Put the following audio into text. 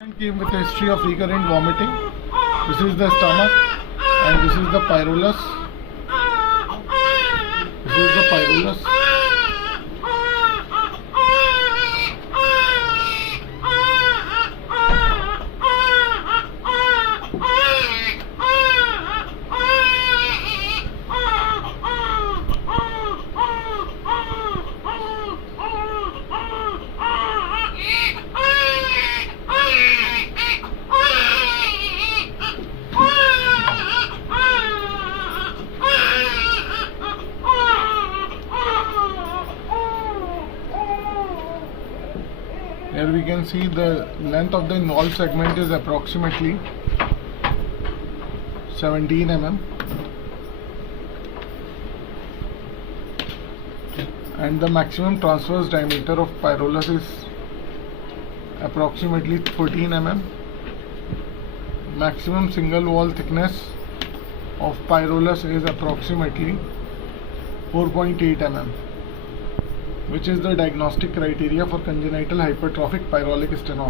Came with a history of recurrent vomiting. This is the stomach and this is the pylorus. This is the pylorus. Here we can see the length of the involved segment is approximately 17 mm and the maximum transverse diameter of pylorus is approximately 14 mm. Maximum single wall thickness of pylorus is approximately 4.8 mm, which is the diagnostic criteria for congenital hypertrophic pyloric stenosis.